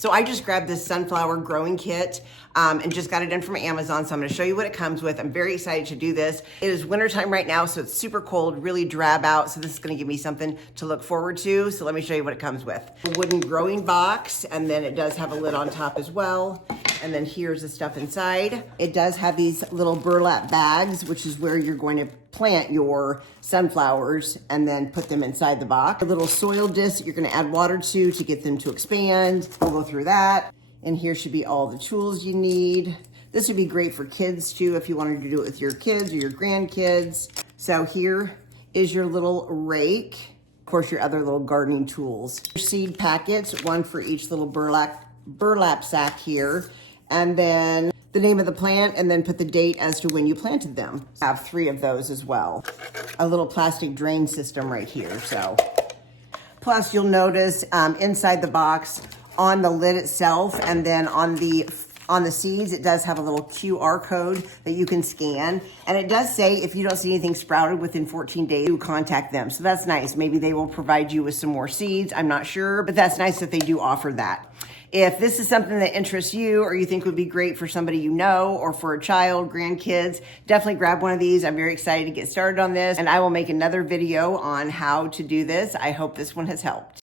So I just grabbed this sunflower growing kit and just got it in from Amazon. So I'm gonna show you what it comes with. I'm very excited to do this. It is wintertime right now, so it's super cold, really drab out. So this is gonna give me something to look forward to. So let me show you what it comes with. A wooden growing box, and then it does have a lid on top as well. And then here's the stuff inside. It does have these little burlap bags, which is where you're going to plant your sunflowers and then put them inside the box. A little soil disc that you're gonna add water to get them to expand. We'll go through that. And here should be all the tools you need. This would be great for kids too, if you wanted to do it with your kids or your grandkids. So here is your little rake. Of course, your other little gardening tools. Your seed packets, one for each little burlap sack here. And then the name of the plant, and then put the date as to when you planted them. I have 3 of those as well. A little plastic drain system right here, so. Plus you'll notice inside the box, on the lid itself, and then on the seeds, it does have a little QR code that you can scan. And it does say if you don't see anything sprouted within 14 days, you contact them. So that's nice. Maybe they will provide you with some more seeds. I'm not sure, but that's nice that they do offer that. If this is something that interests you or you think would be great for somebody you know or for a child, grandkids, definitely grab one of these. I'm very excited to get started on this, and I will make another video on how to do this. I hope this one has helped.